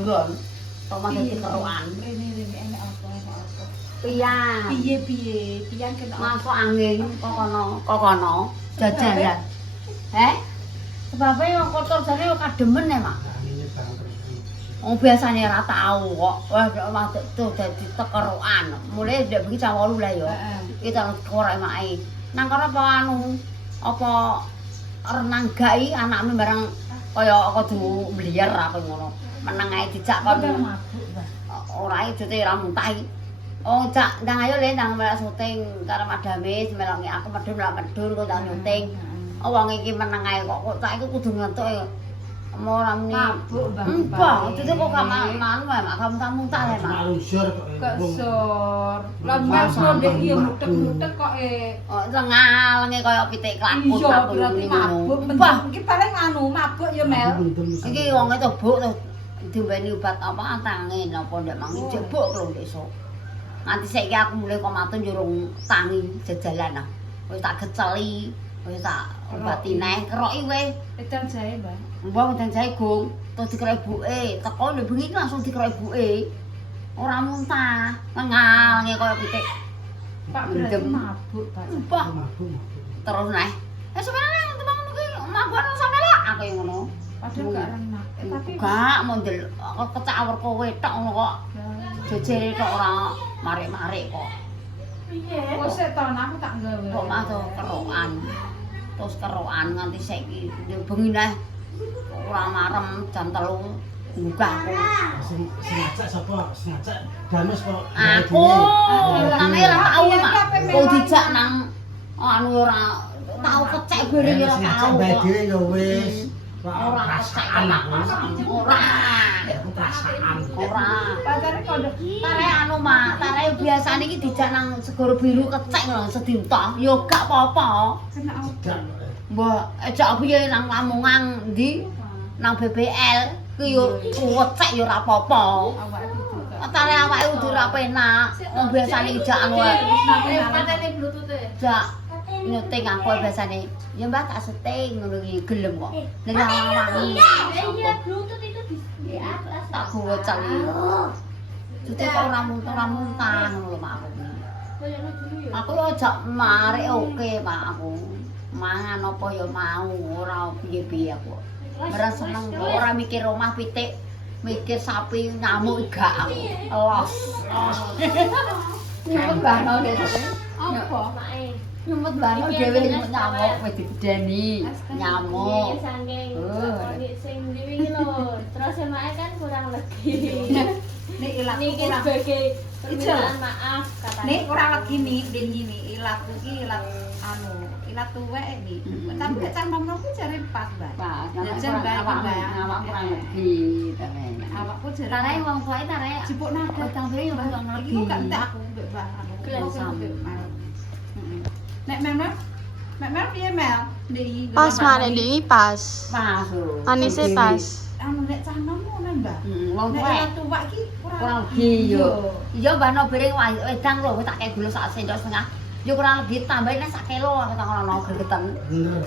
Gon. Omah dadi keruan. Rene enek apa. Pian. Piye piyan kena Masuk angin kok kono jajaran. Heh? Sebabe yo kotor jane yo kademen ya, Mak. Wong biasane ora tau kok. Wah, tuh dadi tekeruan. Mulai ndek bengi jam 8 lah yo. Kita korek make. Nang kono apa anu apa renang gai anakmu bareng kaya kudu mliyer apa ngono. Meneng ae dijak kon. Ora ae jute ora muntah iki. Oh, Cak, ndang ayo le ndang melok syuting karo Madame, melok aku medun kok ndang syuting. Oh, wong iki meneng ae kok Cak iku kudu ngentuk ya. Ora muni. Empah, dite kok gak manu ae, Mak, kamu muntah ae, Mak. Malusur kok. kesor. Lan masuk ndek iya mutek-mutek kok Oh, lengalenge kaya pitik klakut iya aku berarti ngene. mabuk. Empah, Iki paling anu mabuk ya Mel. iki wong itu buk tuh diombeni obat apa antangin apa ndak mangi jebuk lho besok. Nanti saiki aku mulai kok matun jurung tangi jajalan ah. Wis tak geceli, wis tak obati neh keroki wis. Edan jahe, Mbak. Mbok udan jahe gong, terus dikeroki ibuke. Teko lho bengi langsung dikeroki ibuke. Ora muntah, ngengalnge kaya pitik. Pak berarti mabuk, Pak. Empah. Terus neh. Sebenarnya temen iki mabuk nang sampe lah aku yang ngono. Padahal gak renang. Tapi Gak mondel kecawur kowe tok ngono kok. Jejere tok ora marik-marik kok. wis seton aku tak gawe. Kok mah tuh kerokan. Terus kerokan nganti saiki bengi neh ora marem jam 3 buka aku. Sing ngajak sapa? Sing ngajak Dames kok. Aku namanya ora tau mak. Kok dijak nang anu ora tau kecek bareng ora Sing ngajak tau. Mbak kok. dhewe ya wis. Ora Perasaan aku. Ora. Perasaan. Ora. Pacare kondok. Tare anu mak, tare biasane iki dijak nang segoro biru kecek lho sediuta. Ya gak apa-apa. Kena apa? Mbok ejak piye nang Lamongan ndi? Nang BBL ku yo kecek yo ora apa-apa. Awake juga. Tare awake kudu ora penak. Wong biasane ijak anu wae. Patene bluetooth e. Jak nyuting aku biasane. Ya Mbak tak syuting ngono iki gelem kok. Ning wangi. Iya, Bluetooth itu di atas. Tak gocek. Jute kok ora muntah ngono lho Mak aku. Koyono dulu ya. Aku yo ajak mari oke Pak aku. Mangan apa ya mau ora piye-piye aku. Ora seneng ora mikir omah pitik, mikir sapi nyamuk gak aku. Los. Nyempet bano dhewe. Apa? Mae. Nyempet bano dhewe nyamuk wis dibedani nyamuk. Saking kondisi sing dhewe iki lho. Terus mae kan kurang legi. Nek ilat Niki kurang. sebagai permintaan maaf katanya. Nek ora legi nih, den gini ilat iki ilat anu, ilat tuwek iki. Tapi nek cangkem ku jare pas, Mbak. Pak, Jajan bae awak kurang legi tare. Awakku jare. Tare wong tuae tare jipuk nada. utang dhewe yo kurang legi. Iku gak entek aku mbek Mbak. Gelas Sama. Nek Mel piye Mel? Ndek Pas mana di pas. Pas lho. Anise pas. Anu nek cangkem ngono, Mbak. Wong Nek tuae ilat tuwek iki kurang legi yo. Iya mbano bareng wedang lho wis tak kei gula sak sendok setengah. Yo kurang legi tambahin sak kilo aku tak ngono gregeten. Bener.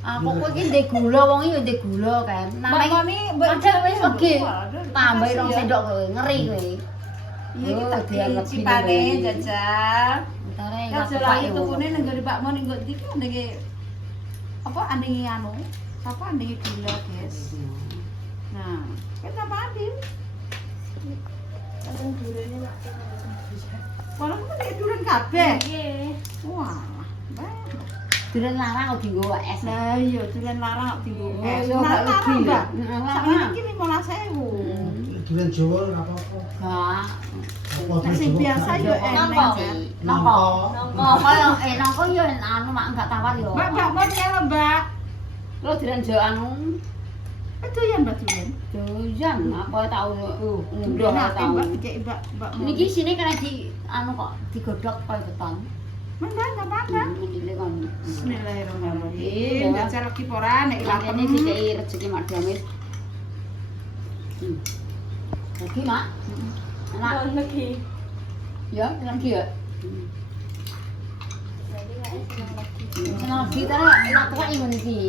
Aku kowe iki ndek gula wong iki yo ndek gula kan. Namanya Makane mbok padahal wis legi. Waduh, Tambahin rong makasih ya. sendok kowe ngeri kowe. Iya kita dia lebih cipane dari- jajal. Tare Ya jalan itu kune nang gone Pak Mon nggo iki ndenge apa andenge anu? Apa andenge gula, Guys. Nah, kita padi. Kadang durene mak. Kalau ku nek duren kabeh. Nggih. Wah, Mbak. duren larang kok dienggo es. Nah iya duren larang kok dienggo Oh, es. iya, Nah, gak larang, lebih, Mbak. Mbak. Sakmene iki 15.000. Duren Jawa ora apa-apa. Gak. Apa Nek sing biasa yo Nongko. enak. Jan. Nongko. Nongko. Nongko yo nongko yo anu mak enggak tawar yo. Mbak, Mbak Mon ya lho, Mbak. Lo duren jo anu Itu ya Mbak duren. doyan apa tau Duren ngunduh ate tau. Mbak dikek Mbak Mon. Niki sini kena di anu kok digodhog kaya beton. Mbak enggak apa-apa. Iki kon. Bismillahirrahmanirrahim. Jajal lagi pora nek ilatem. Ini dikei rezeki Mak Damis. Lagi Mak. Enak. Kurang legi. Ya, lagi ya. Jadi nek seneng legi. Seneng lagi ta enak kok ngono iki.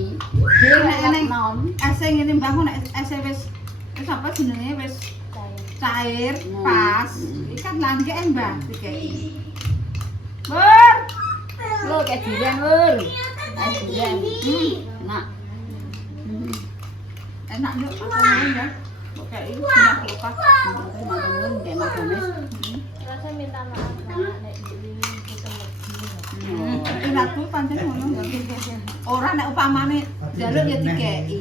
Dhewe nek Dhewe neng nom. ese ngene Mbak nek ese wis Wis apa jenenge wis Cair. cair pas. Ikan langgeng Mbah dikei. Bur. Lho kayak durian lur. Kayak durian. Enak. Enak yo apa ya? Oke, ini sudah lupa. Makan kayak magamis. Terus saya minta maaf Mak, nek diwiwin ketemu. Ini aku pancen ngono ya. Ora nek upamane jaluk ya dikei.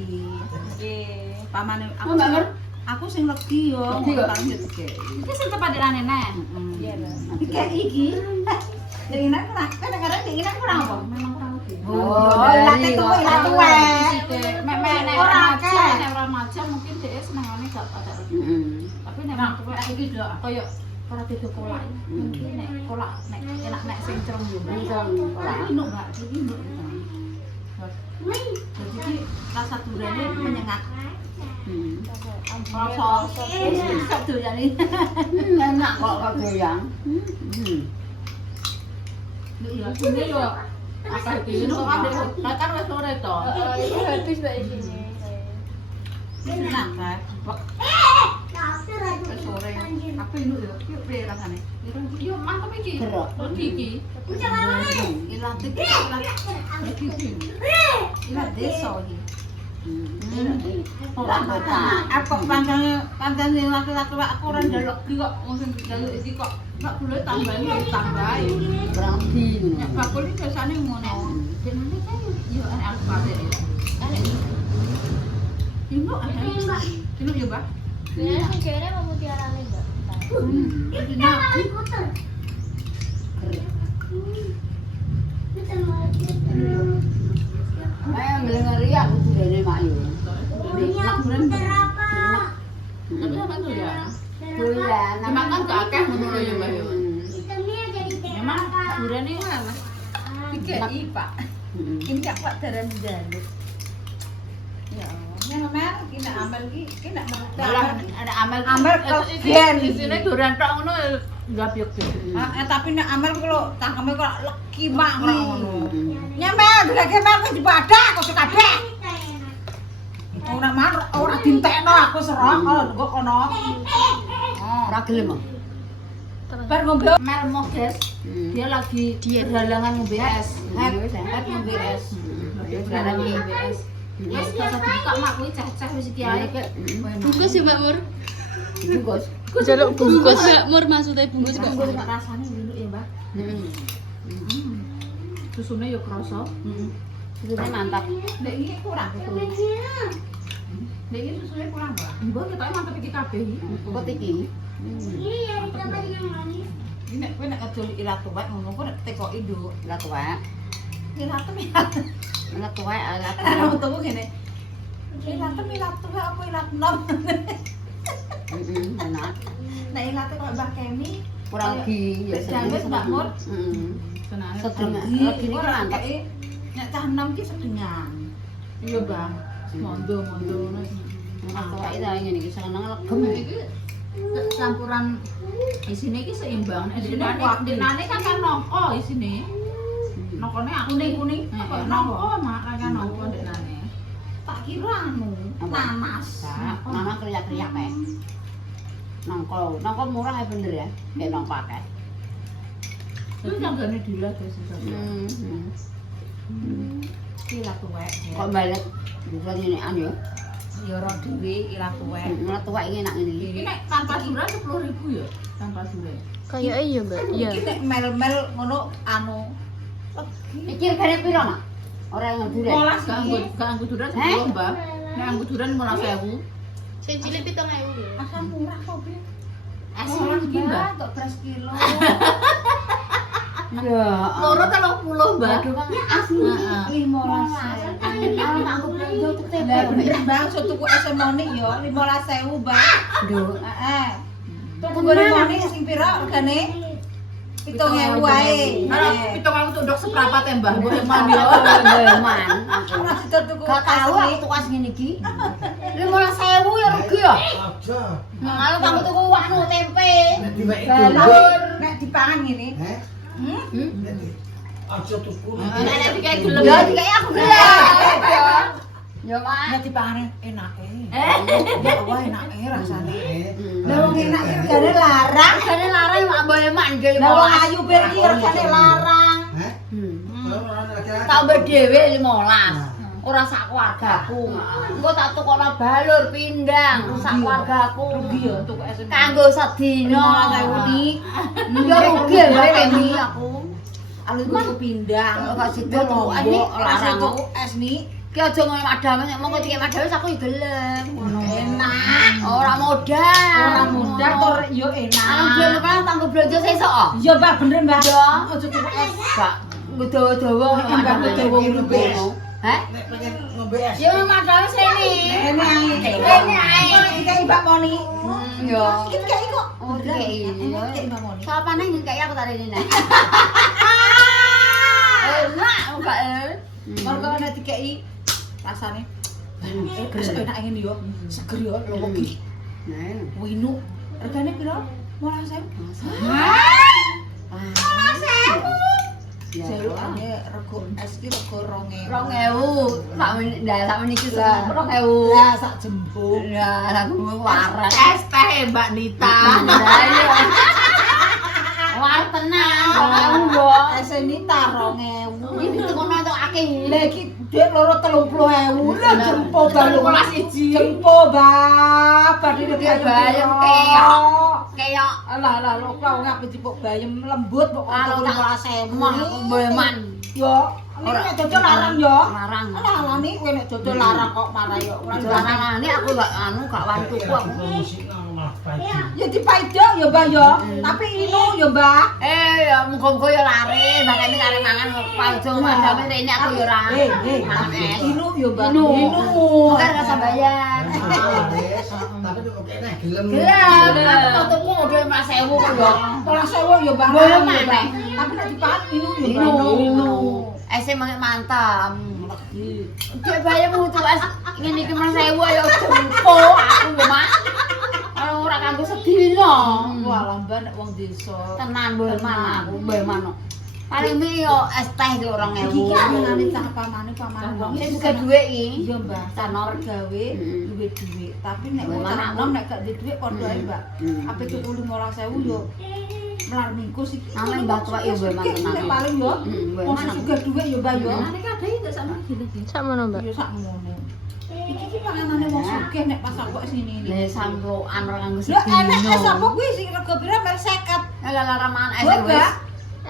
Nggih. Pamane Aku enggak ngerti. aku sing legi yo, Legi kok? paling ya dikei. Iki sing tepadirane nek. Iya lho. Dikei iki. Dengan kadang-kadang dengan kurang apa? Memang kurang legi. Oh, late tuwe, late tuwe. Memek nek Ora ora akeh. maca, nek ora maca mungkin dhek senengane gak ada. Tapi nek ora tuwek iki lho koyo ora beda kolak. Mungkin nek kolak nek enak nek sing cereng yo. Kolak inuk gak iki inuk. Jadi iki rasa durane menyengat. Rasa Sok doyane. enak kok kok doyan. Iya, Ini yo apa iki kok ade kan wis sore to. Itu habis Mbak di sini. enak kan. Sore. Apa ini yo? Yuk piye rasane? Yo mantep iki. Gerok. Legi iki. Ilang iki lagi iki. Ilang desa iki. Ora bata. Apa pancen laki-laki aku ora njaluk iki kok mungkin njaluk iki kok nek kula tambahi. Berarti Nek bakul iki biasane ngono. Jenenge kan yo ana alfabet. Ibu ada. Ibu ya, Mbak. Sebenarnya sih kayaknya mau mutiarane Mbak. Ayo ngeri aku durene mak yo. Tapi apa tuh ya? Doyan. Dimakan gak akeh ngono ya, Mbak yo. Memang Durane mana? Dikei, Pak. Ini gak Pak daran jaluk. Ya, memang kena amal ki nak malah ada amal Amal kelebihan di sini durian tok ngono enggak biok. tapi nek amal kalau tangkeme kok legi mak ngono. Nyamel durake mel kok dibadak kok kabeh. Ora dintekno aku serok kok kono. Ora gelem. Bar ngombe Mel Moges dia lagi berhalangan ngombe es. Ngombe es. Berhalangan ngombe es. Wes kok buka mak kuwi cah-cah wis iki ae. Bungkus ya Mbak Mur. Bungkus. Jaluk bungkus Mbak Mur maksudnya bungkus Mbak Mur. Bungkus rasane dulu ya, Mbak. Susune yo krasa. Susune mantap. Nek iki kurang gitu. Nek iki susunya kurang, Mbak. Mbok ketoke mantep iki kabeh iki. Kok iki? Ini nek kowe nek ngedol ilat tuwek ngono kok nek tekoki nduk. Lah tuwek. Ilat tuwek. Lah tuwek ala Aku tunggu gini. Ilat tuwek apa ilat nom? enak. Nek ilatnya kok Mbak Kemi Kurang lagi ya Jangan Mbak Mur. Sedeng. Lagi iki mantap. Nek cah nom ki sedengan. Iya, Bang. Mondo ngono. Nek tuwek iki ngene iki seneng legem. Iki campuran isine iki seimbang. Dinane kan kan nongko isine. Nongkone kuning-kuning. Nongko mak kan nongko dinane. Tak kira anu nanas. Mama kriyak-kriyak kae. Nongko murah ya bener ya. Kayak nongko akeh. Itu janggane dila guys. Ilat tuwek. Kok balik bisa nyenekan ya? Ya ora dhewe ilat tuwek. Malah tuwek iki enak ngene iki. Iki nek tanpa dura 10.000 ya, tanpa dura. Kayak iya Mbak. Iya. Iki nek mel-mel ngono anu. Iki regane piro, Mak? Ora yang duren. Molas gak anggo dura 10, Mbak. Nek anggo dura 15.000. Sing cilik 7.000 ya. Asal murah kok, Bi. Asal iki, Mbak. Tok beras kilo. Ya. Loro 30, Mbak. Waduh, Kang. Asli. 15.000. Aku tak aku belanja tuh teh. Lah bener, Bang, so tuku es monik yo 15.000, Bang. Duh. Heeh. Tuku monik sing pira regane? 7.000 wae. Nah, pitung aku tuh dok seprapat ya mbah, gue eman yo. Man. Ora didol tuku Gak tahu aku tuku as ngene iki. 15.000 ya rugi ya. Aja. Kalau kamu tuku anu tempe. Nek diweki Balur. nek dipangan ngene. Heh. Aja tuku. Nek dikai gelem. Ya dikai aku gelem. Ya Mak. Nek dipangane enake. Eh. Ya Allah enake rasane. Eh, Lah wong enak iki regane larang. Regane larang Mak boyo Mak nggih Lah wong 15. ayu bir iki regane larang. Hah? Kalau orang laki-laki. Tambah dhewe 15. Ora sak keluargaku. Engko tak tukokno balur pindang sak keluargaku. Rugi ya tuku es. Kanggo sedina. 15.000 nih. Ya rugi wae Remi aku. Alus tuku pindang. Kok sido tuku ini larang. tuku es nih. Ki aja ngono madame, nek mongko dikek madame aku ya gelem. Ngono. Enak. Ora modal. Ora modal tur yo enak. Alhamdulillah kan tanggo belanja sesuk kok. Ya Mbak bener Mbak. Ya. Aja tuku es. Gak dawa-dawa Mbak dawa ngombe. Hah? Nek pengen ngombe es. Ya madame sini. Ini ae. Ini ae. Dikai Mbak Moni. Ya. Iki dikai kok. Oh, dikai. Dikai Mbak Moni. Sapane ngekek aku tadi ini. Enak enggak Mergo nek dikai rasane enak ngene yo. Seger yo lho iki. Winu. Regane piro? 15.000. Jerukane rego es ki rego 2.000. 2.000. Sak meniki Lah. 2.000. Lah sak jembung. Ya, aku waras. Es teh Mbak Nita. Waras tenan, 2.000 kok. Es ini ta 2.000. Iki dikono entuk akeh. Lah iki dhuwit loro 30.000. Lah jempo balung. 11 Jempo Mbak. Badhe Bayem keok. Keok. Alah lho kok ngapain jipuk bayem lembut kok Kalau tak 15.000. emang aku beman. Yo, ini nek dodol larang yo. Larang. Alah nih kowe nek dodol larang kok marah yo. Ora Larang ini aku gak gak wani tuku aku. Promosi nang malah pagi. ya dipaido yo Mbak yo. Tapi inu yo Mbak. Ya muga-muga ya lare, makane kare mangan paljo madame rene aku ya ora. Mangan es. Inu yo Mbak. Inu. Inu. Bukan rasa bayar. Tapi kok kene gelem. Gelem, aku mau tuku model 5.000 kok yo. 12.000 yo Mbak. Boleh maneh. Tapi nek dipahat inu yo Inu. Inu. Ese mantap. Dek bayar mutu es ngene iki 5.000 ayo jempo aku yo Mak. Ora kanggo sedina. Walah Mbak nek wong desa. Tenan boy mana aku boy mana. Paling mi yo es teh ki 2.000. Iki ngene cah pamane wong. Sing juga dhuwit iki. Iya Mbak, tanor gawe duwe dhuwit. Tapi nek wong tanam nek gak duwe dhuwit padha ae Mbak. Ape tuku 15.000 yo melar mingkus iki. Ame Mbak tuwek yo boy Iki mantenan. nek paling yo. Wong sing juga dhuwit yo Mbak yo. Nek kadhe ndak sama gini. Sakmono, Mbak. Yo sakmono. Iki panganane wong sugih nek pas kok sini iki. Le sampo anu kanggo Lho enek sedina. es apa kuwi sing rego pira mer 50. Lah lara mangan es Mbak, wis.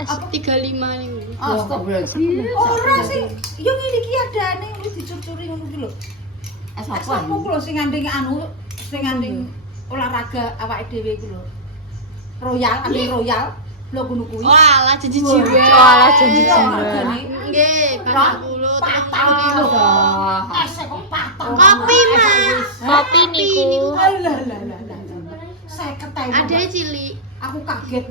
S35 niku. Astagfirullah. ora sih. Yo ngene iki adane wis dicurcuri ngono iki lho. Es Es apa? apa ku lho sing nganding anu, sing nganding olahraga awake dhewe iku lho. Royal, ambil royal. Lho ngono kuwi. Walah janji Wah. jiwa. Walah janji Iya, jiwa. hargane. Nggih, 40 Ah. Es kok patang. Kopi, Mas. Kopi niku. Alah lah. 50.000. Ada cilik. Aku kaget.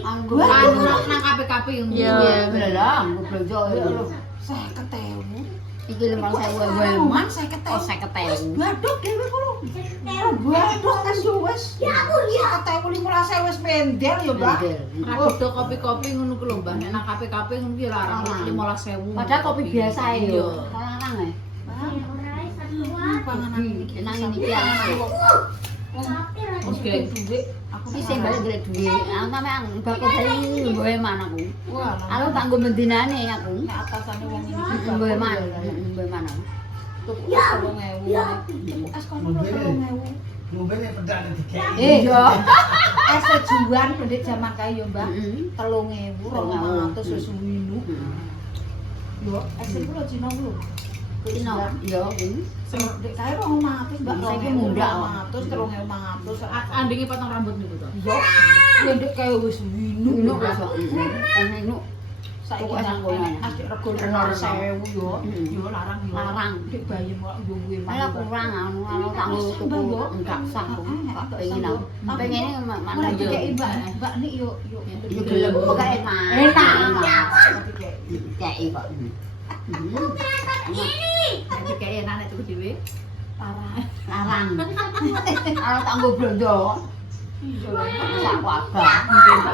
Anggo Wah, anu Nang KPKP yang Iya. belah, anggo belanja yo. 50.000. Iki 5.000 wae Man Mas. 50.000. Oh 50.000. Badok dhewe kulo. Badok es yo wis. Ya aku ya 15.000 wis pendel yo, Mbak. Rapido kopi-kopi ngono ku lho Mbak. Nek nang KPKP ngono ki larang 15.000. Padahal kopi biasa yo. Larang e. Panganan iki Nang ini ki Oke, duit aku iki sing balik golek dhuwit. Aku sampean bakal bali mboe man aku. Wah, Aku tanggo mendinane aku. nek atasane wong ini Mboe man, mboe man aku. tuku es 3.000. Tuku es kono 3.000. Ngombe nek pedak dikek. Iya. Es sejuan ndek jaman kae yo, Mbak. Heeh. 3.000, 200 wis winu. Yo, es iku lho Cina ku lho. Cina, yo kuwi. Sing ndek kae 200, Mbak. Saiki mundak, 200, 3.500. Andingi potong rambut niku to. Yo, yo ndek kae wis winu. Inu iso. Inu Saiki Tuku es nang anggo kono ana. asik rego 200.000 yo. Mm. Yo larang yo. Larang. Ndek bayi kok yo kuwi Ayo kurang anu tanggo tuku enggak sah aku. Enggak pengen aku. Pengen mana Mana yo. dikeki Mbak nik yo Yo gelem kok enak. Enak. Kei kok. Nek dikeki enak nek tuku dhewe. Larang. Kalau tanggo blondo. Sak wadah.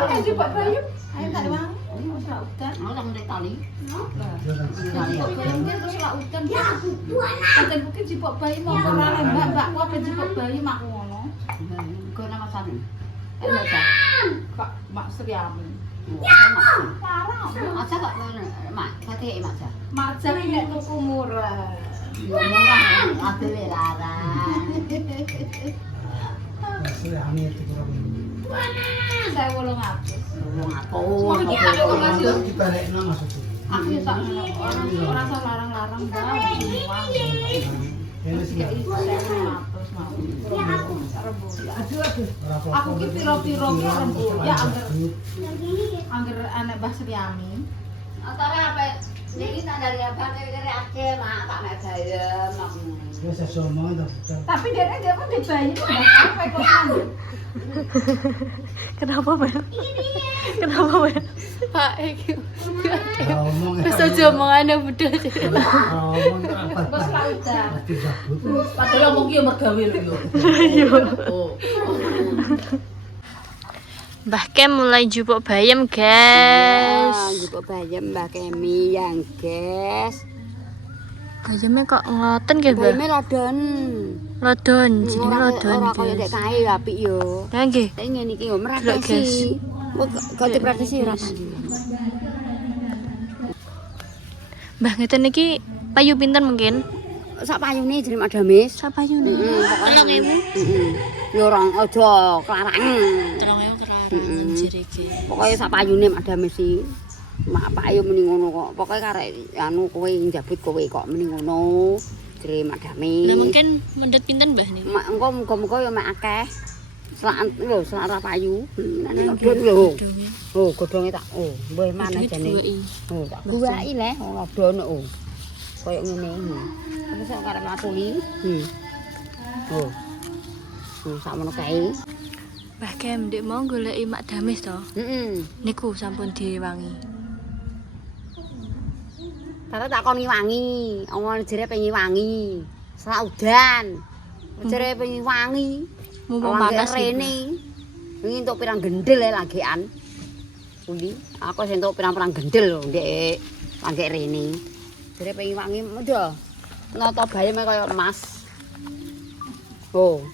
Ayo Pak Bayu. Ayo tak diwang. Ini selak udan. Ono ndek tali. Jipuk bayi mungkin terus selak udan. Pancen mungkin jipuk bayi mau ora mbak kok ben jipuk bayi mak ngono. Kok nama sane? Baca. Kak Mak Sriami. Parah. Aja kok mak, kate mak aja. Macam nek tuku murah. Murah, adile larang. Sriami itu kurang. Saya 800. Wong aku. Oh, iki ada wong kasih. Dibalekno maksudku. Aku ya tak orang ora larang-larang bae semua. Ini sih. Ya iso 500 mau. Aku ki piro-piro ki rembuya angger anak Mbah Sriami. Antara apa? Niki tak dari apa dari akeh mak tak mek bayem aku. Wis iso omong ta. Tapi dia pun dibayi apa kok kan. Kenapa, Bel? Kenapa, Bel? Pak, iki. Omong. Wis aja omongane budal. Omong apa? Bos lauda. Mati jabut. Padahal ngomong ki yo mergawe lho yo. Iya. Oh. Mbah Kem mulai jupuk bayam, guys. Jupuk bayem Mbak Kemi yang guys. Bayamnya kok ngoten nggih, Mbah? Bayeme lodon. Lodon, jenenge lodon. Ora kaya nek kae apik yo. Ya nggih. Kayak ngene iki yo Delok, guys. meratesi. Kok dipratesi ora pandi. Mbah ngeten iki payu pinten mungkin? Sak payune jeneng Madamis. Sak payune. Pokoknya 3.000. Yo ora aja kelarangan. 3.000 kelarangan jireke. Pokoknya sak payune Madamis iki. Mak payu meni ngono kok. Pokoke karek anu kowe njabut kowe kok meni ngono. Jere Madamis. Nah mungkin mendhet pinten Mbah niku? Mak engko muga-muga yo mek akeh. Selak lho, selak ra payu. Nek godhong lho. Oh, godhonge tak. Oh, mbah maneh jane. Oh, tak buaki le ora dono. Oh. Kayak ngene. Terus kok karep matuli. Oh. Sakmono kae. Mbah Kem ndek mau goleki Mak Damis to. Heeh. Niku sampun diwangi. Tara tak kon ngiwangi, omong jere pengen wangi. Selak udan. Jere pengen wangi. Mumpung panas rene. Wingi entuk pirang gendel lagian. Pundi? Aku sing entuk pirang-pirang gendel lho ndek langgek rene. Jere pengen wangi muda. Nata bayeme kaya emas. Oh,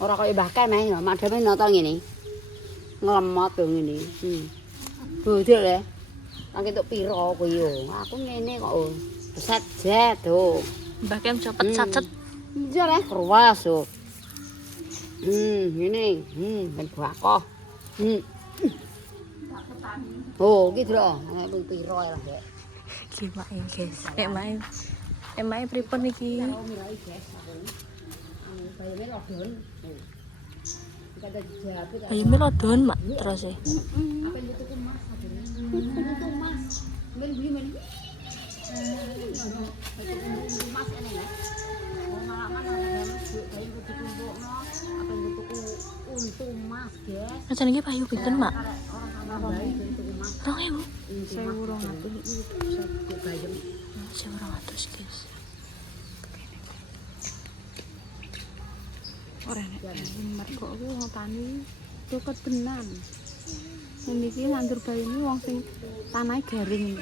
ora kaya Mbah Kem ya, madheme nata ngene. Nglemot lho ngene. Bodol ya. Nang entuk pira kowe yo. Aku ngene kok. Set jet oh. Mbah Kem cepet sacet. Iya lah, ruas oh. Ngene. Ben bakoh. Oh, gitu lho. Nek pira lah, Dek. Iki make guys. Nek make pripun iki? Bayame lodon. Kata dijabut. Bayame lodon, Mak, terus e. Apa yang tuku emas adene? Tuku emas. Men beli men. Emas ene ya. Wong ngalaman bayi kudu dikumpulno. Apa yang tuku untung emas, guys. Acan iki payu pinten, Mak? Orang bayi tuku emas. 2.000. 1.200 iki bayem. 1.200, guys. Ora nek mergo aku wong tani tuket tenan. Niki nandur bayi ini wong sing tanahe garing.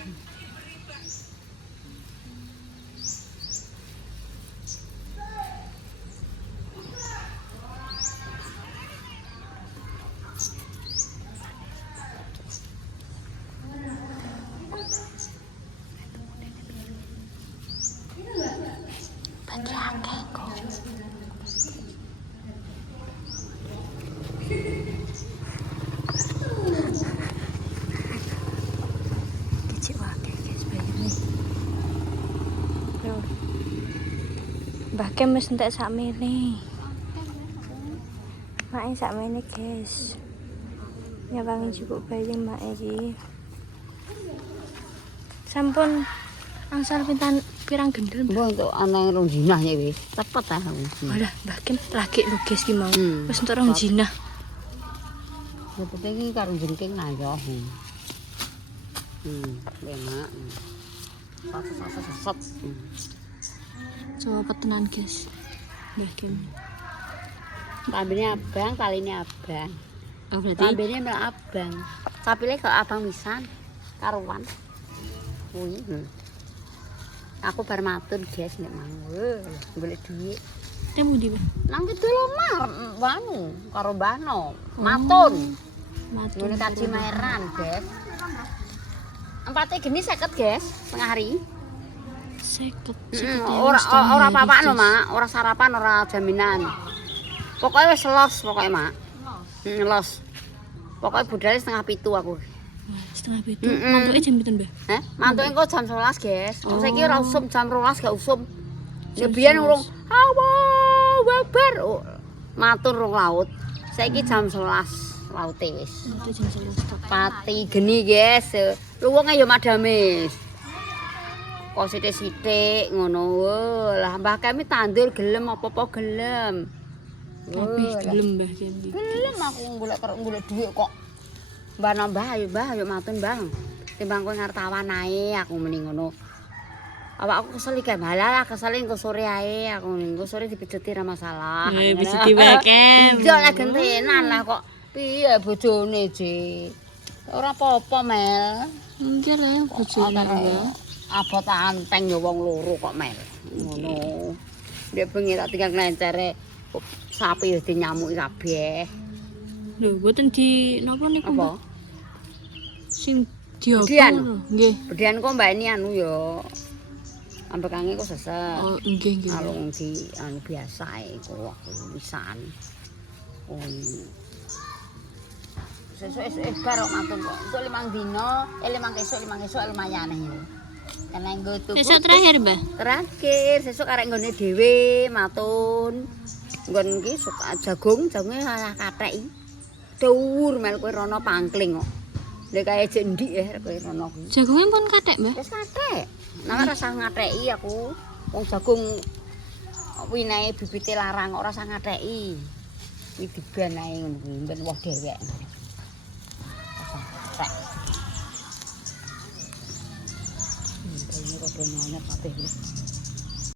Kecik wae guys bayame. Yo. Mbah Kem wis entek sakmene. Mae sakmene guys. Nyawangi cukup bayi mak iki. Sampun angsal pirang gendel. Mbok untuk ana rong jinah ya wis. Cepet ah. Walah, Mbah Kem lagi lho guys ki mau. Wis entuk rong jinah. Ya penting iki karo jengking ayo. Enak. Sat. Coba petenan guys. Mbah Kem. Tambine abang, taline abang. Oh berarti Tambine mek abang. Sapile kok abang pisan. karuan. Kuwi. Aku bar matur, guys, nek mang. Golek dhuwit. Temu di Mbak? Nang kidul omah wanu karo Mbahno. Matun. Matun. Ngene kaji maeran, guys. Empate geni 50, guys, setengah hari. 50. Ora apa-apa lho, Mak. Ora sarapan, ora jaminan. Pokoknya wis los pokoke, Mak. Los. Pokoknya budale setengah 7 aku. Setengah 7. Mantuke jam pinten, Mbak? Heh, mantuke engko jam 11, guys. Saiki ora usum jam 12 gak usum. Ya biyen urung Allahu Akbar. Matur rong laut. Saiki jam 11 laute wis. Itu jam 11. Pati geni, guys. Lu wonge ya madamis. Kok sithik-sithik ngono. Lah Mbah Kemi tandur gelem apa-apa gelem. Kabeh gelem Mbah Kemi. Gelem aku golek dhuwit kok. Mbah nambah ayo matun, Bang. Timbang kowe ngartawan ae aku muni ngono. Awakku kesel iki malah kesel engko sore ae aku engko sore dipijeti ra masalah. Pijeti Mbah Kemi. Iya lah gentenan lah kok. Piye bojone, Ji? Ora apa-apa, Mel. Enggak lah bojone Mbah. Abot anteng ya wong loro kok, Mel. Ngono. Nek bengi tak tinggal nglencere sapi wis dinyamuki kabeh. Lho, mboten di napa niku? Apa? Sing diapa Bedian. lho. Nggih. Bedian kok Mbak ini anu ya. Ambekange kok sesek. Oh, nggih nggih. Alung di anu biasa iku aku wisan. Sesuk bar kok matun kok. Entuk 5 dina, 5 esuk lumayan ya. Karena nggo tuku. Sesuk terakhir, Mbah. Terakhir sesuk arek nggone dhewe matun. Nggon iki jagunge salah katheki. Dhuwur mel kowe rono pangkling kok. Lek kaya jendik ya kowe rono kuwi. Jagunge pun kathek, Mbah. Wis kathek. Nang ora usah ngatheki aku. Wong jagung winae bibite larang ora usah ngatheki. Iki diban ae ngono kuwi ben woh dhewek. Ini kok nyonyot kabeh.